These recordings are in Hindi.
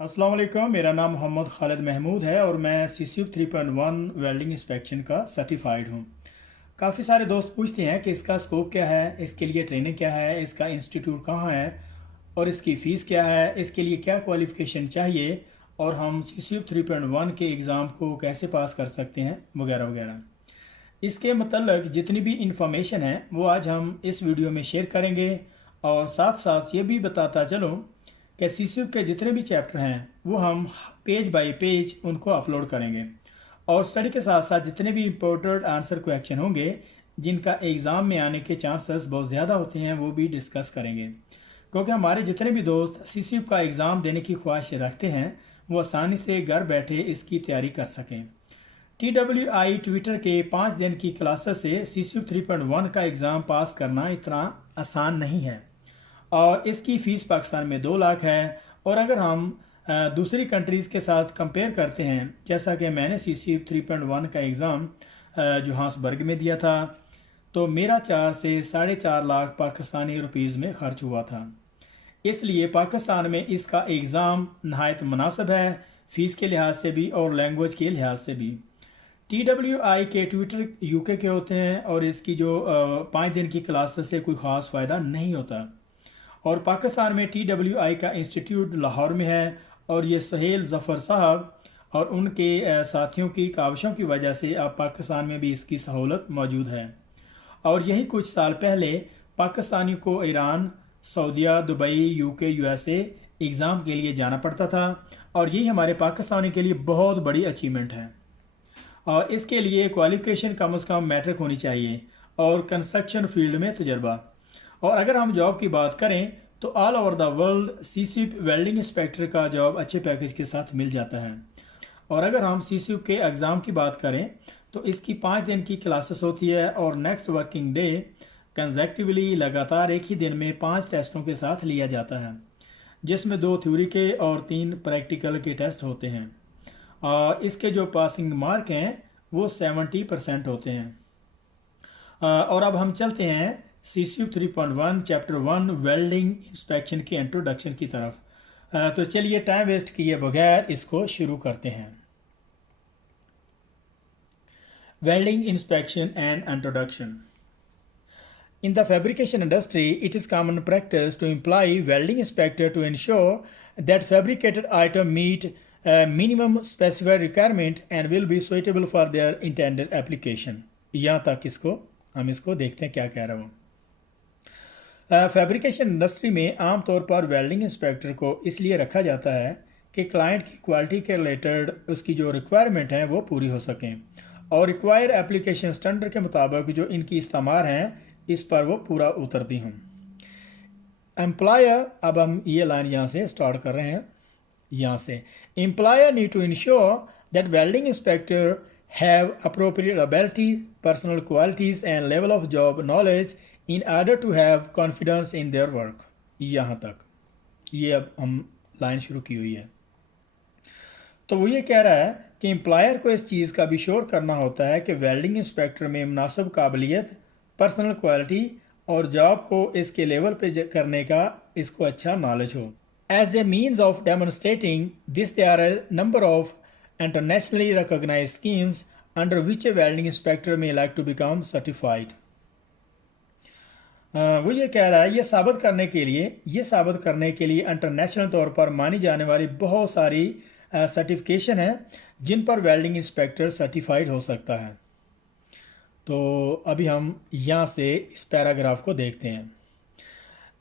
अस्सलाम वालेकुम। मेरा नाम मोहम्मद खालिद महमूद है और मैं CCUB 3.1 वेल्डिंग इंस्पेक्शन का सर्टिफाइड हूँ। काफ़ी सारे दोस्त पूछते हैं कि इसका स्कोप क्या है, इसके लिए ट्रेनिंग क्या है, इसका इंस्टीट्यूट कहाँ है और इसकी फ़ीस क्या है, इसके लिए क्या क्वालिफ़िकेशन चाहिए और हम CCUB 3.1 के एग्ज़ाम को कैसे पास कर सकते हैं वगैरह वगैरह। इसके मतलब जितनी भी इंफॉर्मेशन है वो आज हम इस वीडियो में शेयर करेंगे और साथ साथ ये भी बताता चलूँ कि CCUB के जितने भी चैप्टर हैं वो हम पेज बाय पेज उनको अपलोड करेंगे और स्टडी के साथ साथ जितने भी इम्पोर्टेंट आंसर क्वेश्चन होंगे जिनका एग्ज़ाम में आने के चांसेस बहुत ज़्यादा होते हैं वो भी डिस्कस करेंगे, क्योंकि हमारे जितने भी दोस्त CCUB का एग्ज़ाम देने की ख्वाहिश रखते हैं वो आसानी से घर बैठे इसकी तैयारी कर सकें। TWI ट्विटर के 5 दिन की क्लासेस से CCUB 3.1 का एग्ज़ाम पास करना इतना आसान नहीं है और इसकी फ़ीस पाकिस्तान में 2 लाख है। और अगर हम दूसरी कंट्रीज़ के साथ कंपेयर करते हैं, जैसा कि मैंने CCUB 3.1 का एग्ज़ाम जोहान्सबर्ग में दिया था, तो मेरा 4 से 4.5 लाख पाकिस्तानी रुपीज़ में खर्च हुआ था। इसलिए पाकिस्तान में इसका एग्ज़ाम नहायत मुनासिब है, फ़ीस के लिहाज से भी और लैंग्वेज के लिहाज से भी। TWI के ट्विटर UK के होते हैं और इसकी जो 5 दिन की क्लासेस से कोई ख़ास फ़ायदा नहीं होता। और पाकिस्तान में TWI का इंस्टीट्यूट लाहौर में है और ये सुहेल ज़फ़र साहब और उनके साथियों की काविशों की वजह से अब पाकिस्तान में भी इसकी सहूलत मौजूद है। और यही कुछ साल पहले पाकिस्तानी को ईरान, सऊदीया, दुबई, UK, USA एग्ज़ाम के लिए जाना पड़ता था और यही हमारे पाकिस्तानी के लिए बहुत बड़ी अचीवमेंट है। और इसके लिए क्वालिफ़िकेशन कम से कम मैट्रिक होनी चाहिए और कंस्ट्रक्शन फील्ड में तजर्बा। और अगर हम जॉब की बात करें तो all over the world CCUB welding inspector का जॉब अच्छे पैकेज के साथ मिल जाता है। और अगर हम CCUB के एग्ज़ाम की बात करें तो इसकी 5 दिन की क्लासेस होती है और नेक्स्ट वर्किंग डे कंसेक्टिवली लगातार एक ही दिन में 5 टेस्टों के साथ लिया जाता है, जिसमें 2 थ्योरी के और 3 प्रैक्टिकल के टेस्ट होते हैं। और इसके जो पासिंग मार्क हैं वो 70% होते हैं। और अब हम चलते हैं CCUB 3.1 चैप्टर 1 वेल्डिंग इंस्पेक्शन की इंट्रोडक्शन की तरफ। तो चलिए टाइम वेस्ट किए बगैर इसको शुरू करते हैं। Welding inspection and introduction. In the fabrication industry, it is common practice to employ welding inspector to ensure that fabricated item meet minimum specified requirement and will be suitable for their intended application। यहाँ तक हम इसको देखते हैं क्या कह रहा हूँ। फैब्रिकेशन इंडस्ट्री में आमतौर पर वेल्डिंग इंस्पेक्टर को इसलिए रखा जाता है कि क्लाइंट की क्वालिटी के रिलेटेड उसकी जो रिक्वायरमेंट हैं वो पूरी हो सकें और रिक्वायर एप्लीकेशन स्टैंडर्ड के मुताबिक जो इनकी इस्तेमाल हैं इस पर वो पूरा उतरती हूँ। एम्प्लॉयर, अब हम ये लाइन यहाँ से स्टार्ट कर रहे हैं, यहाँ से employer need to ensure that welding inspector have appropriate ability, personal qualities and level of job knowledge in order to have confidence in their work. यहाँ तक ये अब हम लाइन शुरू की हुई है। तो वो ये कह रहा है कि एम्प्लॉयर को इस चीज़ का भी श्योर करना होता है कि वेल्डिंग इंस्पेक्टर में मुनासिब काबिलियत, पर्सनल क्वालिटी और जॉब को इसके लेवल पे करने का इसको अच्छा नॉलेज हो। As a means of demonstrating this there are number of internationally recognised schemes under which a welding inspector may like to become certified. वो ये कह रहा है ये साबित करने के लिए इंटरनेशनल तौर पर मानी जाने वाली बहुत सारी सर्टिफिकेशन है जिन पर वेल्डिंग इंस्पेक्टर सर्टिफाइड हो सकता है। तो अभी हम यहाँ से इस पैराग्राफ को देखते हैं।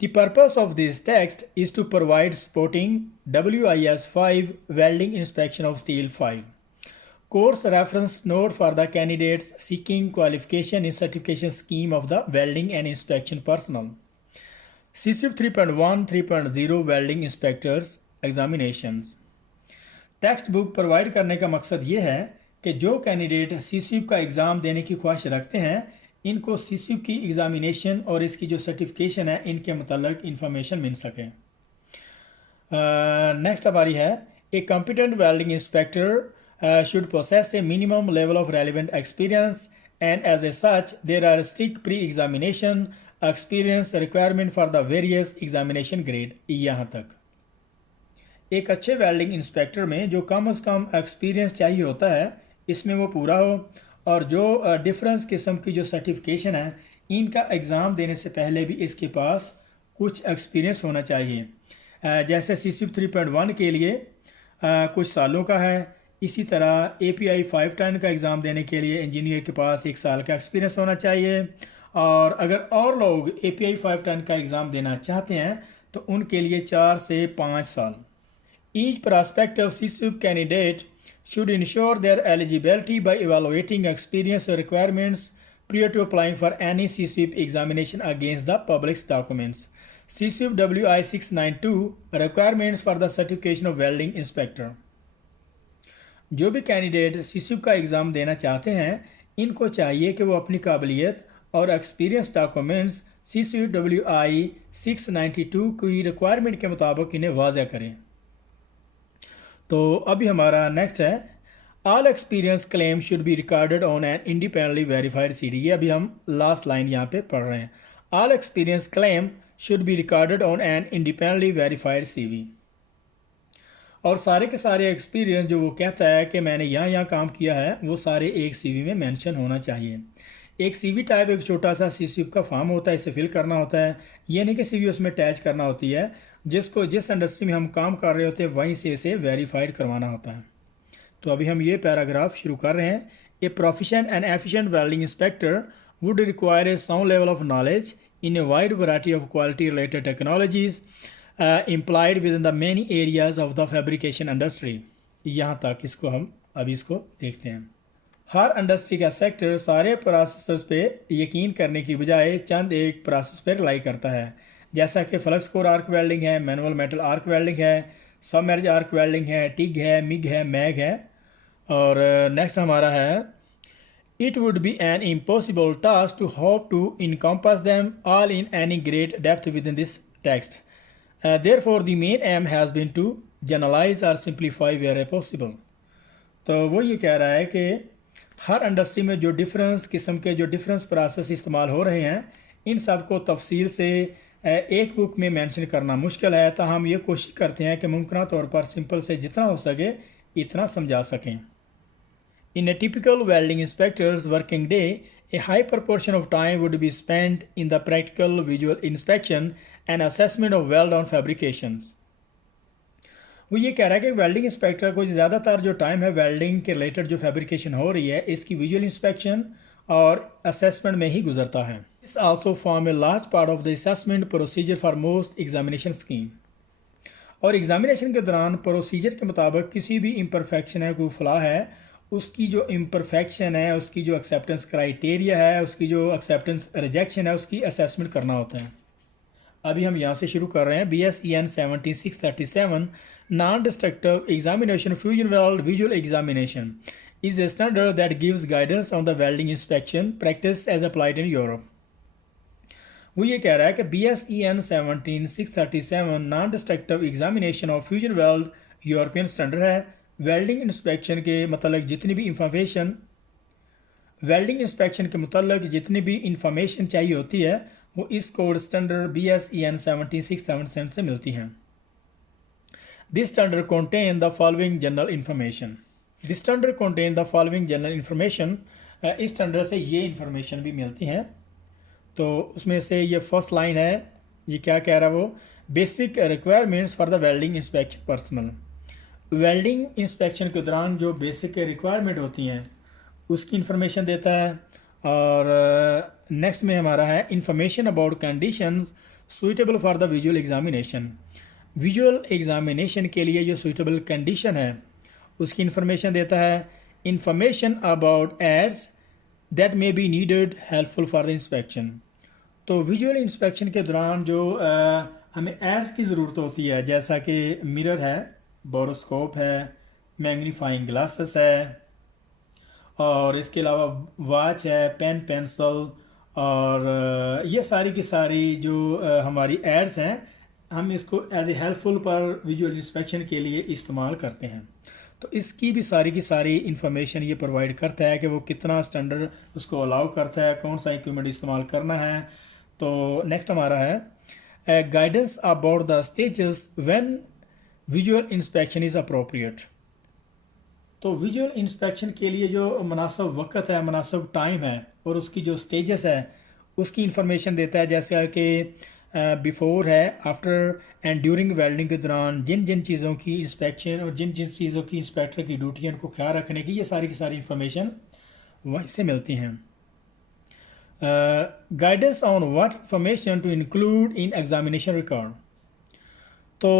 The purpose of this text is to provide supporting WIS 5 welding inspection of steel 5 course reference note for the candidates seeking qualification in certification scheme of the welding and inspection personnel। CCUB 3.1 3.0 welding inspectors examinations। Text book provide करने का मकसद ये है कि जो कैंडिडेट CCUB का एग्ज़ाम देने की ख्वाहिश रखते हैं इनको CCUB की एग्ज़ामिनेशन और इसकी जो सर्टिफिकेशन है इनके मतलब इंफॉर्मेशन मिल सके। नेक्स्ट हमारी है a competent welding inspector should possess a minimum level of relevant experience and as a such there are strict pre examination experience requirement for the various examination grade. यहाँ तक एक अच्छे वेल्डिंग इंस्पेक्टर में जो कम से कम एक्सपीरियंस चाहिए होता है इसमें वो पूरा हो, और जो डिफरेंस किस्म की जो सर्टिफिकेशन है इनका एग्ज़ाम देने से पहले भी इसके पास कुछ एक्सपीरियंस होना चाहिए। जैसे CCP 3.1 के लिए कुछ सालों का है, इसी तरह API 510 का एग्ज़ाम देने के लिए इंजीनियर के पास 1 साल का एक्सपीरियंस होना चाहिए। और अगर और लोग API 510 का एग्ज़ाम देना चाहते हैं तो उनके लिए 4 से 5 साल। Each prospective CCP candidate should ensure their eligibility by evaluating experience requirements prior to applying for any CCP examination against the published documents. CCP WI 692 requirements for the certification of welding inspector. जो भी कैंडिडेट CCP का एग्ज़ाम देना चाहते हैं इनको चाहिए कि वो अपनी काबिलियत और एक्सपीरियंस डॉक्यूमेंट्स CCP WI 692 की रिक्वायरमेंट के मुताबिक इन्हें वाज़ा करें। तो अभी हमारा नेक्स्ट है, all experience claim should be recorded on an independently verified CD। ये अभी हम लास्ट लाइन यहाँ पे पढ़ रहे हैं। All experience claim should be recorded on an independently verified CV। और सारे के सारे एक्सपीरियंस जो वो कहता है कि मैंने यहाँ काम किया है वो सारे एक CV में मेंशन होना चाहिए। एक CV टाइप एक छोटा सा CCP का फॉर्म होता है, इसे फिल करना होता है। ये नहीं कि CV उसमें अटैच करना होती है, जिस इंडस्ट्री में हम काम कर रहे होते हैं वहीं से इसे वेरीफाइड करवाना होता है। तो अभी हम ये पैराग्राफ शुरू कर रहे हैं। A proficient and efficient welding inspector would require a sound level of knowledge in a wide variety of quality related technologies implied within the many areas of the fabrication industry। यहाँ तक इसको हम अभी इसको देखते हैं। हर इंडस्ट्री का सेक्टर सारे प्रोसेस पे यकीन करने की बजाय चंद एक प्रोसेस पर रिलाई करता है, जैसा कि फ्लक्स कोर आर्क वेल्डिंग है, मैनुअल मेटल आर्क वेल्डिंग है, सबमर्ज आर्क वेल्डिंग है, टिग है, मिग है, मैग है। और नेक्स्ट हमारा है, it would be an impossible task to hope to encompass them all in any great depth within this text. Therefore, the main aim has been to generalize or simplify where possible। तो वो ये कह रहा है कि हर इंडस्ट्री में जो डिफरेंस किस्म के जो डिफरेंस प्रोसेस इस्तेमाल हो रहे हैं इन सब को तफसील से एक बुक में मेंशन करना मुश्किल है, तो हम ये कोशिश करते हैं कि मुमकिन तौर पर सिंपल से जितना हो सके इतना समझा सकें। In a typical welding inspector's working day, a high proportion of time would be spent in the practical visual inspection and assessment of weld-on fabrications। वो ये कह रहा है कि वेल्डिंग इंस्पेक्टर को ज़्यादातर जो टाइम है वेल्डिंग के रिलेटेड जो फैब्रिकेशन हो रही है इसकी विजुअल इंस्पेक्शन और असेसमेंट में ही गुजरता है। इस also form a large part of the assessment procedure for most examination scheme. और एग्जामिनेशन के दौरान प्रोसीजर के मुताबिक किसी भी इम्परफेक्शन है, कोई फ्लॉ है, उसकी जो इम्परफेक्शन है, उसकी जो एक्सेप्टेंस क्राइटेरिया है, उसकी जो एक्सेप्टेंस रिजेक्शन है, उसकी असेसमेंट करना होता है। अभी हम यहाँ से शुरू कर रहे हैं। BSEN 17637 non destructive examination fusion weld visual examination is a standard that gives guidance on the welding inspection practice as applied in Europe। वो ये कह रहा है कि BSEN 17637 non destructive examination of fusion weld European standard है। वेल्डिंग इंस्पेक्शन के मतलब जितनी भी इंफॉर्मेशन वेल्डिंग इंस्पेक्शन के मतलब जितनी भी इंफॉर्मेशन चाहिए होती है वो इस कोड स्टैंडर्ड BSEN 17637 से मिलती हैं। This standard contain the following general information. This standard contain the following general information. इस स्टैंडर्ड से ये इंफॉर्मेशन भी मिलती हैं। तो उसमें से ये फर्स्ट लाइन है, ये क्या कह रहा है वो, basic requirements for the welding inspection personal. Welding inspection के दौरान जो बेसिक रिक्वायरमेंट होती हैं उसकी इंफॉर्मेशन देता है। और नेक्स्ट में हमारा है information about conditions suitable for the visual examination. Visual examination के लिए जो सुइटेबल कंडीशन है उसकी इंफॉर्मेशन देता है। Information about aids that may be needed helpful for the inspection. तो विजुअल इंस्पेक्शन के दौरान जो हमें एड्स की ज़रूरत होती है, जैसा कि मिरर है, बोरोस्कोप है, मैग्नीफाइंग ग्लासेस है, और इसके अलावा वॉच है, पेन पेंसिल, और ये सारी की सारी जो हमारी एड्स हैं हम इसको एज ए हेल्पफुल पर विजुअल इंस्पेक्शन के लिए इस्तेमाल करते हैं। तो इसकी भी सारी की सारी इंफॉर्मेशन ये प्रोवाइड करता है कि वो कितना स्टैंडर्ड उसको अलाउ करता है, कौन सा इक्विपमेंट इस्तेमाल करना है। तो नेक्स्ट हमारा है guidance about the stages when visual inspection is appropriate. तो विजुअल इंस्पेक्शन के लिए जो मुनासिब वक्त है, मुनासिब टाइम है और उसकी जो स्टेजेस है उसकी इंफॉर्मेशन देता है, जैसे कि बिफोर है, आफ्टर एंड ड्यूरिंग वेल्डिंग के दौरान जिन जिन चीज़ों की इंस्पेक्शन और जिन जिन चीज़ों की इंस्पेक्टर की ड्यूटी है उनको ख्याल रखने की, ये सारी की सारी इंफॉर्मेशन वहीं से मिलती हैं। Guidance on what information to include in examination record. तो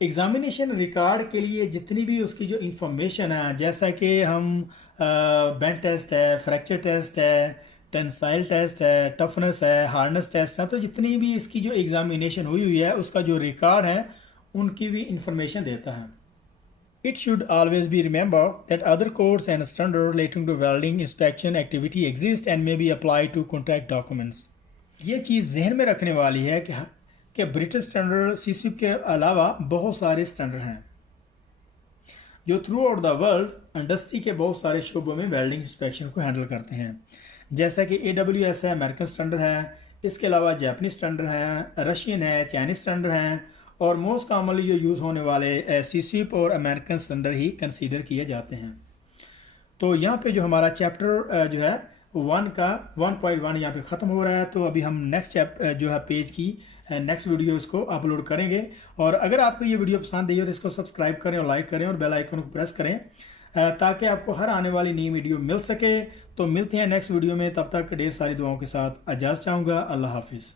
एग्ज़ामिनेशन रिकॉर्ड के लिए जितनी भी उसकी जो इंफॉर्मेशन है, जैसा कि हम बेंड टेस्ट है, फ्रैक्चर टेस्ट है, टेंसाइल टेस्ट है, टफनेस है, हार्डनेस टेस्ट है, तो जितनी भी इसकी जो एग्ज़ामिनेशन हुई है उसका जो रिकॉर्ड है उनकी भी इंफॉर्मेशन देता है। It should always be remembered that other codes and standards relating to welding inspection activity exist and may be applied to contract documents. ये चीज़ जहन में रखने वाली है कि ब्रिटिश स्टैंडर्ड सीसीप के अलावा बहुत सारे स्टैंडर्ड हैं जो through out the world industry के बहुत सारे शोबों में वेल्डिंग इंस्पेक्शन को हैंडल करते हैं, जैसा कि AWS है, अमेरिकन स्टैंडर्ड है, इसके अलावा जापानीज स्टैंडर्ड है, रशियन है, चाइनीज स्टैंडर्ड हैं, और मोस्ट कॉमनली जो यूज़ होने वाले सीसीप और अमेरिकन स्टैंडर्ड ही कंसीडर किए जाते हैं। तो यहाँ पे जो हमारा चैप्टर जो है 1.1 यहाँ पे ख़त्म हो रहा है। तो अभी हम नेक्स्ट चैप्टर जो है पेज की नेक्स्ट वीडियो इसको अपलोड करेंगे। और अगर आपको ये वीडियो पसंद आई हो तो इसको सब्सक्राइब करें और लाइक करें और बेल आइकन को प्रेस करें ताकि आपको हर आने वाली नई वीडियो मिल सके। तो मिलते हैं नेक्स्ट वीडियो में, तब तक ढेर सारी दुआओं के साथ इजाज़त चाहूँगा। अल्लाह हाफिज़।